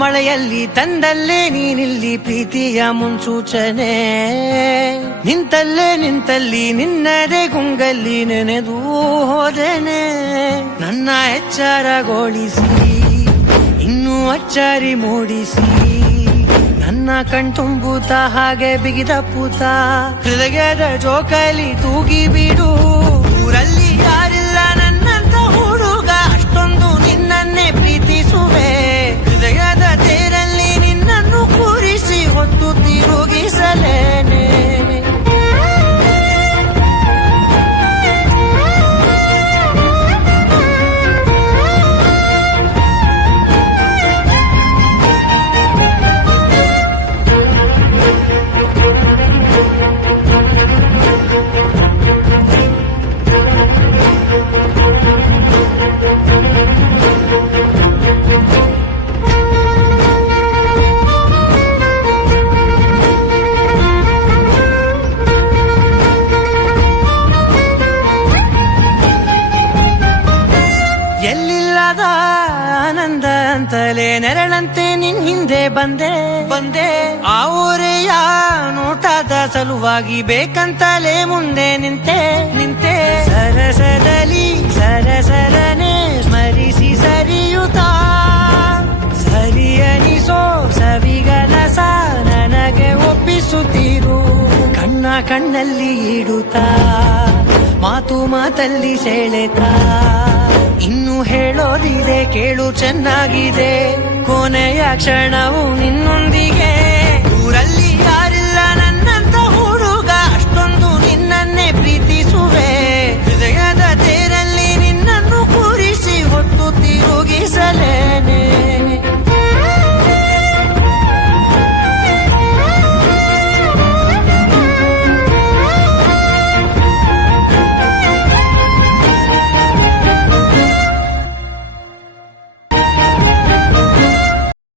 ಮಳೆಯಲ್ಲಿ ತಂದಲ್ಲೇ ನೀನಿಲ್ಲಿ ಪ್ರೀತಿಯ ಮುನ್ಸೂಚನೆ, ನಿಂತಲ್ಲಿ ನಿನ್ನದೇ ಗುಂಗಲ್ಲಿ ನೆನೆದು ಹೋದೆನೆ. ನನ್ನ ಎಚ್ಚರಗೊಳಿಸಿ ಇನ್ನೂ ಅಚ್ಚರಿ ಮೂಡಿಸಿ, ನನ್ನ ಕಣ್ತುಂಬುತ್ತ ಹಾಗೆ ಬಿಗಿದ ಪೂತ ಹೃದಯದ ಜೋಕಾಲಿ ತೂಗಿ ಬಿಡು. ಊರಲ್ಲಿ ಯಾರಿಲ್ಲ ನನ್ನಂತ ಹುಡುಗ, ಅಷ್ಟೊಂದು ನಿನ್ನನ್ನೇ ಪ್ರೀತಿಸುವೆ. ಹೃದಯದ ತೇರಲ್ಲಿ ನಿನ್ನನ್ನು ಕೂರಿಸಿ ಹೊತ್ತು ತಿರುಗಿಸಲೇನೆ. ಎಲ್ಲಿಲ್ಲದ ಆನಂದ ಅಂತಲೇ ನೆರಳಂತೆ ನಿನ್ ಹಿಂದೆ ಬಂದೆ. ಆ ಊರೆಯ ನೋಟದ ಸಲುವಾಗಿ ಬೇಕಂತಲೇ ಮುಂದೆ ನಿಂತೆ. ಸರಸದಲ್ಲಿ ಸರಸರನೆ ಸ್ಮರಿಸಿ ಸರಿಯುತ್ತಾ, ಸರಿಯನಿಸೋ ಸವಿಗನಸ ನನಗೆ ಒಪ್ಪಿಸುತ್ತೀರು. ಕಣ್ಣಲ್ಲಿ ಇಡುತ್ತಾ, ಮಾತಲ್ಲಿ ಸೆಳೆತಾ, ಇನ್ನು ಹೇಳೋದಿದೆ ಕೇಳು ಚೆನ್ನಾಗಿದೆ. ಕೊನೆಯ ಕ್ಷಣವು ನಿನ್ನೊಂದಿಗೆ